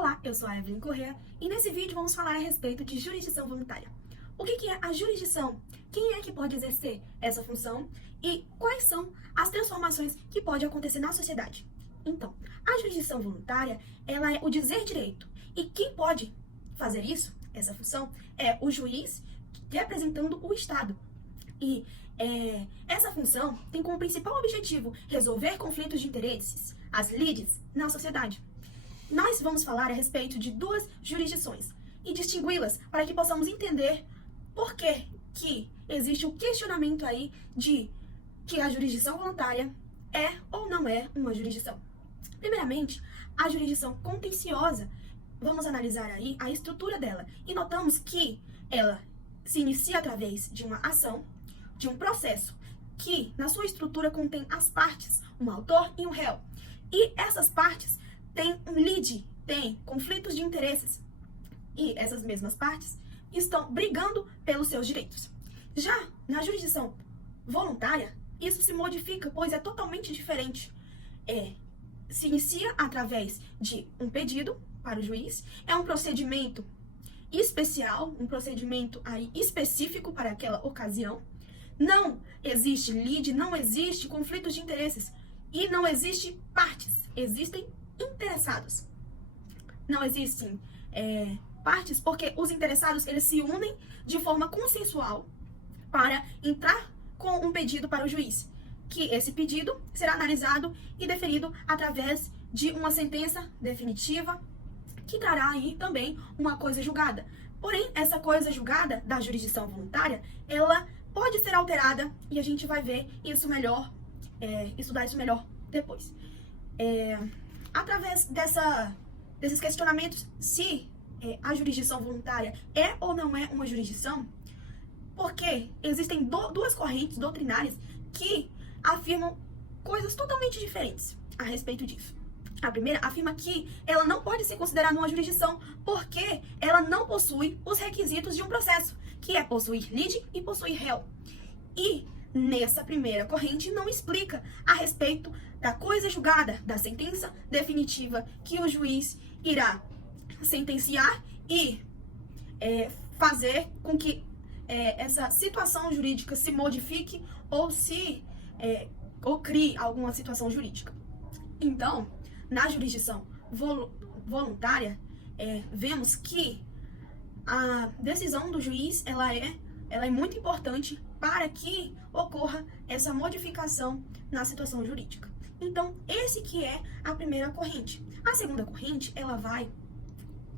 Olá, eu sou a Evelyn Corrêa e nesse vídeo vamos falar a respeito de jurisdição voluntária. O que é a jurisdição? Quem é que pode exercer essa função? E quais são as transformações que podem acontecer na sociedade? Então, a jurisdição voluntária, ela é o dizer direito. E quem pode fazer isso, essa função, é o juiz representando o Estado. E essa função tem como principal objetivo resolver conflitos de interesses, as lides, na sociedade. Nós vamos falar a respeito de duas jurisdições e distingui-las para que possamos entender por que existe o questionamento aí de que a jurisdição voluntária é ou não é uma jurisdição. Primeiramente, a jurisdição contenciosa, vamos analisar aí a estrutura dela e notamos que ela se inicia através de uma ação, de um processo que na sua estrutura contém as partes, um autor e um réu. E essas partes têm um lide, têm conflitos de interesses. E essas mesmas partes estão brigando pelos seus direitos. Já na jurisdição voluntária, isso se modifica, pois é totalmente diferente. Se inicia através de um pedido para o juiz, é um procedimento especial, um procedimento aí específico para aquela ocasião. Não existe lide, não existe conflitos de interesses e não existe partes, existem interessados. Não existem partes porque os interessados eles se unem de forma consensual para entrar com um pedido para o juiz, que esse pedido será analisado e deferido através de uma sentença definitiva que trará aí também uma coisa julgada. Porém, essa coisa julgada da jurisdição voluntária, ela pode ser alterada e a gente vai ver isso melhor, estudar isso melhor depois. Através desses questionamentos, se a jurisdição voluntária é ou não é uma jurisdição, porque existem duas correntes doutrinárias que afirmam coisas totalmente diferentes a respeito disso. A primeira afirma que ela não pode ser considerada uma jurisdição porque ela não possui os requisitos de um processo, que é possuir lide e possuir réu. E nessa primeira corrente não explica a respeito da coisa julgada, da sentença definitiva que o juiz irá sentenciar e fazer com que essa situação jurídica se modifique ou crie alguma situação jurídica. Então, na jurisdição voluntária, vemos que a decisão do juiz ela é muito importante para que ocorra essa modificação na situação jurídica. Então, esse que é a primeira corrente. A segunda corrente, ela vai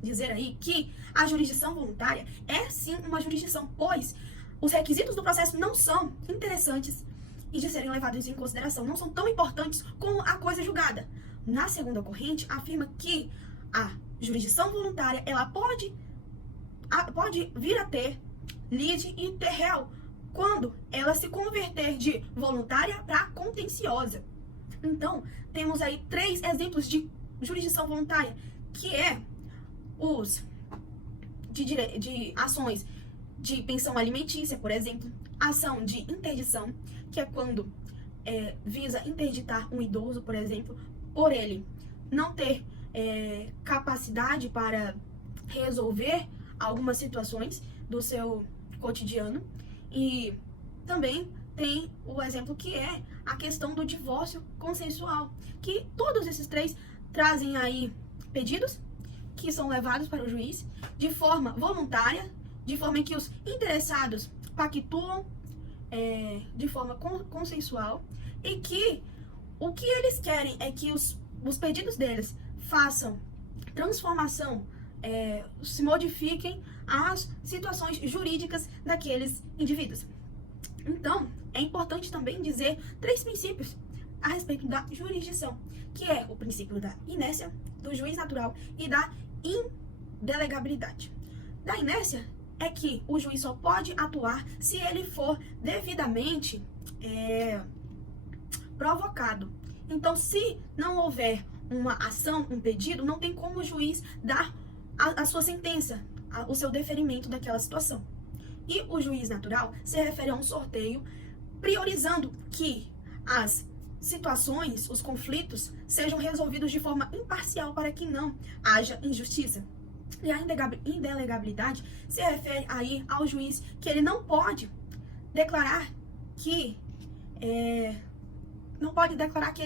dizer aí que a jurisdição voluntária é sim uma jurisdição, pois os requisitos do processo não são interessantes e de serem levados em consideração, não são tão importantes como a coisa julgada. Na segunda corrente, afirma que a jurisdição voluntária, ela pode vir a ter lide e ter réu, quando ela se converter de voluntária para contenciosa. Então, temos aí 3 exemplos de jurisdição voluntária, que é os de ações de pensão alimentícia, por exemplo, ação de interdição, que é quando visa interditar um idoso, por exemplo, por ele não ter capacidade para resolver algumas situações do seu cotidiano. E também tem o exemplo que é a questão do divórcio consensual, que todos esses 3 trazem aí pedidos que são levados para o juiz de forma voluntária, de forma em que os interessados pactuam de forma consensual e que o que eles querem é que os pedidos deles façam transformação, se modifiquem as situações jurídicas daqueles indivíduos. Então, é importante também dizer 3 princípios a respeito da jurisdição, que é o princípio da inércia, do juiz natural e da indelegabilidade. Da inércia é que o juiz só pode atuar se ele for devidamente provocado. Então, se não houver uma ação, um pedido, não tem como o juiz dar a sua sentença, o seu deferimento daquela situação. E o juiz natural se refere a um sorteio priorizando que as situações, os conflitos, sejam resolvidos de forma imparcial para que não haja injustiça. E a indelegabilidade se refere aí ao juiz que ele não pode declarar que ele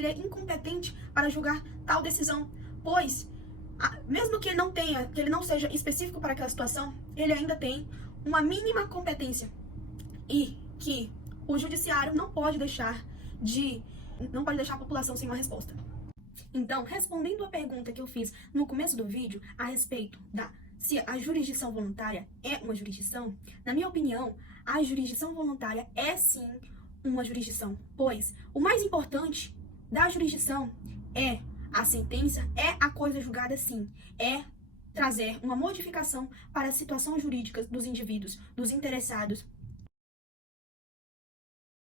é incompetente para julgar tal decisão, pois mesmo que ele não seja específico para aquela situação, ele ainda tem uma mínima competência e que o judiciário não pode deixar a população sem uma resposta. Então, respondendo à pergunta que eu fiz no começo do vídeo a respeito se a jurisdição voluntária é uma jurisdição, na minha opinião, a jurisdição voluntária é sim uma jurisdição, pois o mais importante da jurisdição é a sentença, é a coisa julgada sim, é trazer uma modificação para as situações jurídicas dos indivíduos, dos interessados